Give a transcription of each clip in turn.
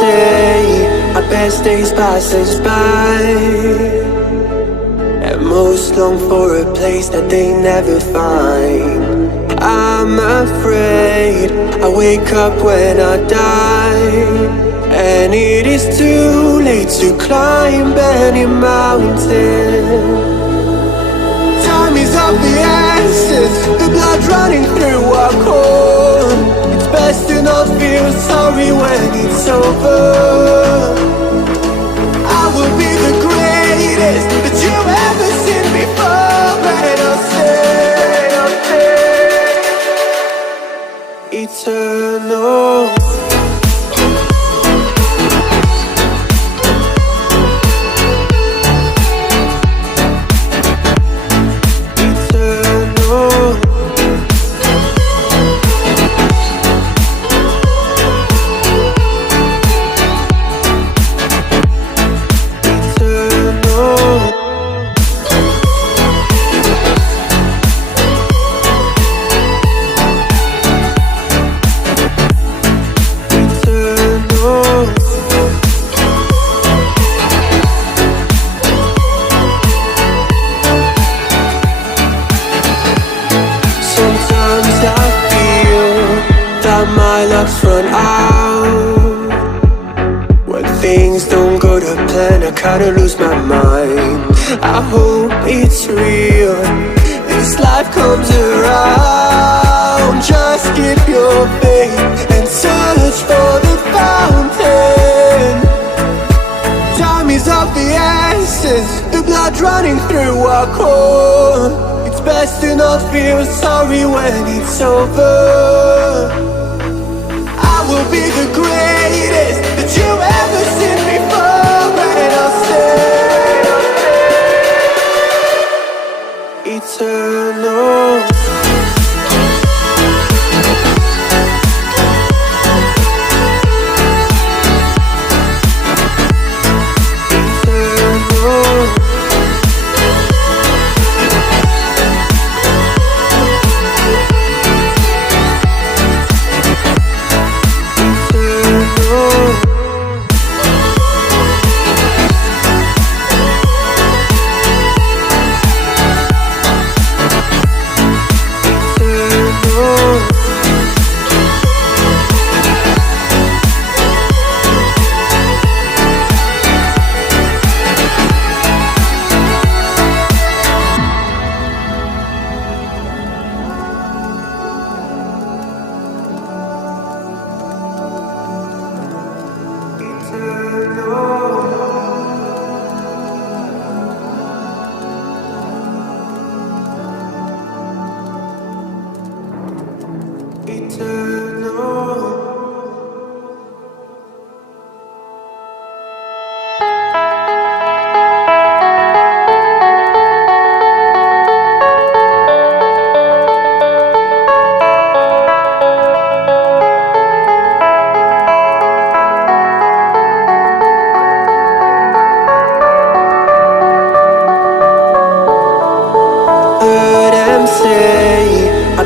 say our best days pass us by, and most long for a place that they never find. I'm afraid I wake up when I die, and it is too late to climb any mountain. Time is of the essence, the blood running through our core. It's best to not feel sorry when it's over. I will be the greatest that you've ever seen before, and I'll stay eternal. Run out when things don't go to plan. I kinda lose my mind. I hope it's real, this life comes around. Just keep your faith and search for the fountain. Time is of the essence, the blood running through our core. It's best to not feel sorry when it's over. Will be the greatest that you've ever seen before, and I'll stay eternal.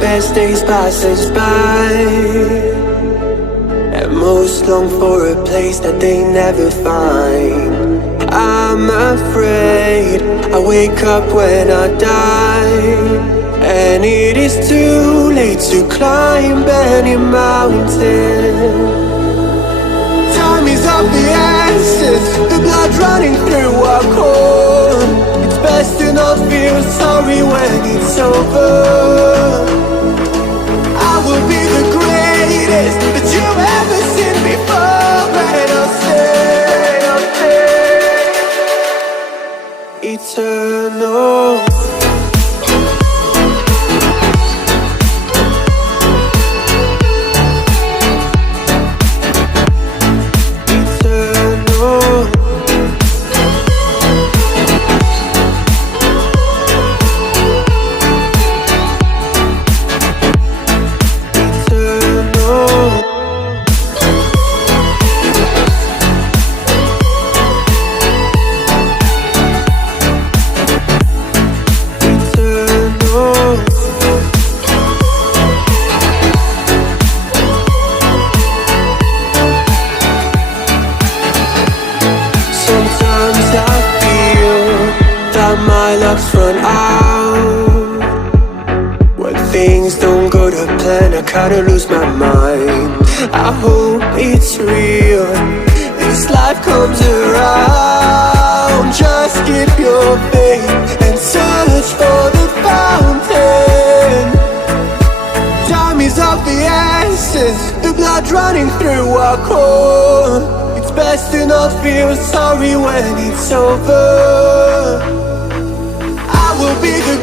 Best days pass us by, and most long for a place that they never find. I'm afraid I wake up when I die, and it is too late to climb any mountain. Time is of the essence, the blood running through our core. It's best to not feel sorry when it's over. I will be the greatest that you've ever seen before, and I'll stay eternal. plan, I kinda lose my mind. I hope it's real, this life comes around. Just keep your faith and search for the fountain. Time is of the essence, the blood running through our core. It's best to not feel sorry when it's over. I will be the